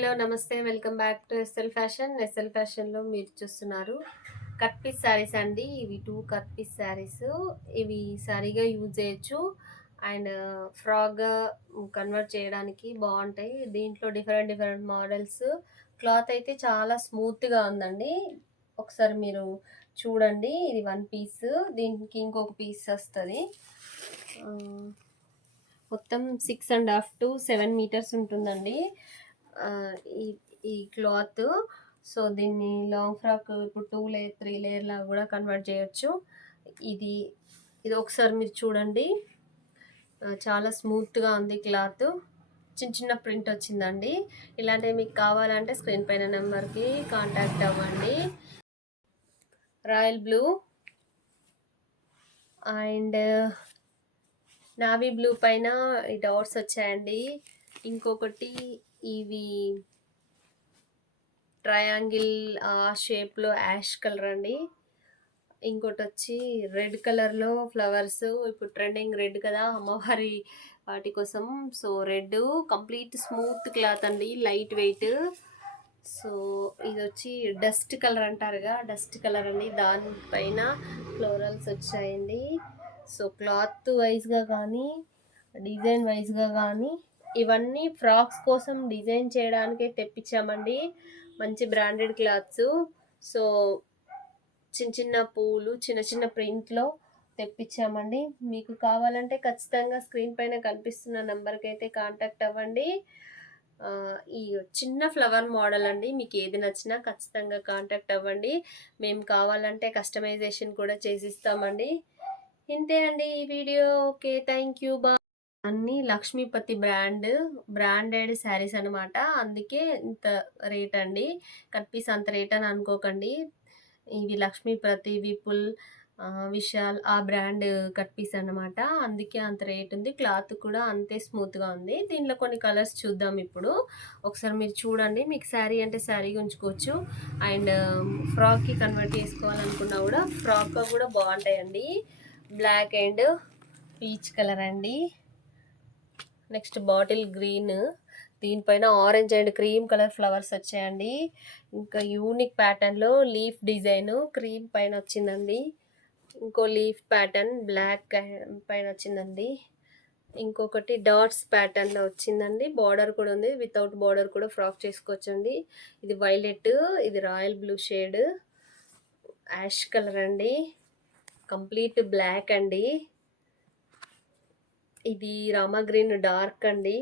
Hello నమస్తే welcome back to SL ఫ్యాషన్లో మీరు చూస్తున్నారు కట్ పీస్ శారీస్ అండి. ఇవి 2 కట్ పీస్ శారీస్. ఇవి సారీగా యూజ్ చేయొచ్చు అండ్ ఫ్రాక్గా కన్వర్ట్ చేయడానికి బాగుంటాయి. దీంట్లో డిఫరెంట్ డిఫరెంట్ మోడల్స్. క్లాత్ అయితే చాలా స్మూత్గా ఉందండి. ఒకసారి మీరు చూడండి. ఇది 1 పీస్, దీనికి ఇంకొక పీస్ వస్తుంది. మొత్తం 6.5 to 7 మీటర్స్ ఉంటుందండి ఈ ఈ క్లాత్. సో దీన్ని లాంగ్ ఫ్రాక్ ఇప్పుడు 2 లేయర్ 3 లేయర్ లాగా కూడా కన్వర్ట్ చేయొచ్చు. ఇది ఇది ఒకసారి మీరు చూడండి. చాలా స్మూత్గా ఉంది క్లాత్. చిన్న చిన్న ప్రింట్ వచ్చిందండి. ఇలాంటివి మీకు కావాలంటే స్క్రీన్ పైన నెంబర్కి కాంటాక్ట్ అవ్వండి. Royal blue and navy blue పైన ఈ డాట్స్ వచ్చాయండి. ఇంకొకటి ఇవి ట్రయాంగిల్ ఆ షేప్లో యాష్ కలర్ అండి. ఇంకోటి వచ్చి రెడ్ కలర్లో ఫ్లవర్స్. ఇప్పుడు ట్రెండింగ్ రెడ్ కదా అమ్మవారి వాటి కోసం. So red complete smooth cloth అండి, లైట్ వెయిట్. సో ఇది వచ్చి డస్ట్ కలర్ అంటారుగా, డస్ట్ కలర్ అండి. దానిపైన ఫ్లోరల్స్ వచ్చాయండి. సో క్లాత్ వైజ్గా కానీ డిజైన్ వైజ్గా కానీ ఇవన్నీ ఫ్రాక్స్ కోసం డిజైన్ చేయడానికే తెప్పించామండి. మంచి బ్రాండెడ్ క్లాత్స్. సో చిన్న చిన్న పూలు, చిన్న చిన్న ప్రింట్లో తెప్పించామండి. మీకు కావాలంటే ఖచ్చితంగా స్క్రీన్ పైన కనిపిస్తున్న నెంబర్కి అయితే కాంటాక్ట్ అవ్వండి. ఈ చిన్న ఫ్లవర్ మోడల్ అండి. మీకు ఏది నచ్చినా ఖచ్చితంగా కాంటాక్ట్ అవ్వండి. మేము కావాలంటే కస్టమైజేషన్ కూడా చేసిస్తామండి. ఇంతే అండి ఈ వీడియో. Okay, thank you, bye. అన్నీ లక్ష్మీపతి బ్రాండెడ్ శారీస్ అనమాట. అందుకే ఇంత రేట్ అండి. కట్ పీస్ అంత రేట్ అని అనుకోకండి. ఇవి లక్ష్మీపతి, విపుల్, విశాల్ ఆ బ్రాండ్ కట్ పీస్ అనమాట. అందుకే అంత రేట్ ఉంది. క్లాత్ కూడా అంతే స్మూత్గా ఉంది. దీంట్లో కొన్ని కలర్స్ చూద్దాం ఇప్పుడు. ఒకసారి మీరు చూడండి. మీకు శారీ అంటే శారీ ఉంచుకోవచ్చు అండ్ ఫ్రాక్కి కన్వర్ట్ చేసుకోవాలనుకున్నా కూడా ఫ్రాక్గా కూడా బాగుంటాయండి. బ్లాక్ అండ్ పీచ్ కలర్ అండి. నెక్స్ట్ బాటిల్ గ్రీన్, దీనిపైన orange and cream colour flowers వచ్చాయండి. ఇంకా యూనిక్ ప్యాటర్న్లో లీఫ్ డిజైన్ క్రీమ్ పైన వచ్చిందండి. ఇంకో లీఫ్ ప్యాటర్న్ బ్లాక్ పైన వచ్చిందండి. ఇంకొకటి డాట్స్ ప్యాటర్న్లో వచ్చిందండి. బార్డర్ కూడా ఉంది. వితౌట్ బార్డర్ కూడా ఫ్రాక్ చేసుకోవచ్చండి. ఇది వైలెట్, ఇది royal blue shade, ash colour అండి, కంప్లీట్ బ్లాక్ అండి. ఇది రామా గ్రీన్ డార్క్ అండి,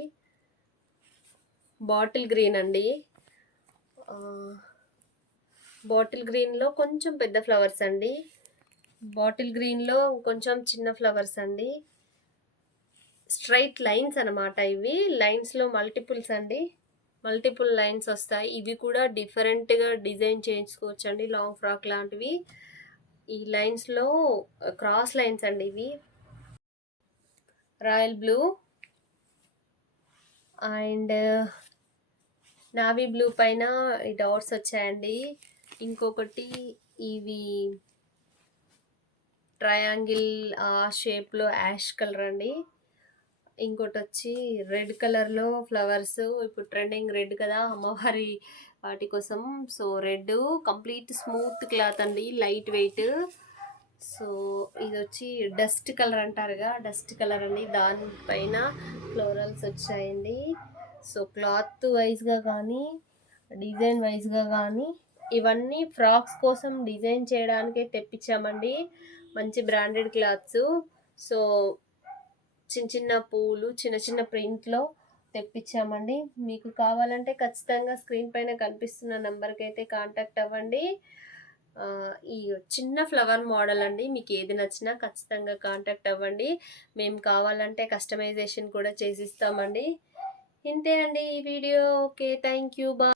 బాటిల్ గ్రీన్ అండి. బాటిల్ గ్రీన్లో కొంచెం పెద్ద ఫ్లవర్స్ అండి. బాటిల్ గ్రీన్లో కొంచెం చిన్న ఫ్లవర్స్ అండి. స్ట్రైట్ లైన్స్ అనమాట. ఇవి లైన్స్లో మల్టిపుల్స్ అండి, మల్టిపుల్ లైన్స్ వస్తాయి. ఇవి కూడా డిఫరెంట్గా డిజైన్ చేయించుకోవచ్చు అండి. లాంగ్ ఫ్రాక్ లాంటివి. ఈ లైన్స్లో క్రాస్ లైన్స్ అండి ఇవి. Royal blue and navy blue పైన ఈ డాట్స్ వచ్చాయండి. ఇంకొకటి ఇవి ట్రయాంగిల్ ఆ షేప్లో యాష్ కలర్ అండి. ఇంకోటి వచ్చి రెడ్ కలర్లో ఫ్లవర్స్. ఇప్పుడు ట్రెండింగ్ రెడ్ కదా అమ్మవారి వాటి కోసం. So red complete smooth cloth అండి, లైట్ వెయిట్. సో ఇది వచ్చి డస్ట్ కలర్ అంటారుగా, డస్ట్ కలర్ అండి. దానిపైన ఫ్లోరల్స్ వచ్చాయండి. సో క్లాత్ వైజ్గా కానీ డిజైన్ వైజ్గా కానీ ఇవన్నీ ఫ్రాక్స్ కోసం డిజైన్ చేయడానికే తెప్పించామండి. మంచి బ్రాండెడ్ క్లాత్స్. సో చిన్న చిన్న పూలు, చిన్న చిన్న ప్రింట్లో తెప్పించామండి. మీకు కావాలంటే ఖచ్చితంగా స్క్రీన్ పైన కనిపిస్తున్న నెంబర్కి అయితే కాంటాక్ట్ అవ్వండి. ఈ చిన్న ఫ్లవర్ మోడల్ అండి. మీకు ఏది నచ్చినా ఖచ్చితంగా కాంటాక్ట్ అవ్వండి. మేము కావాలంటే కస్టమైజేషన్ కూడా చేసిస్తామండి. ఇంతే అండి ఈ వీడియో. Okay, thank you, bye.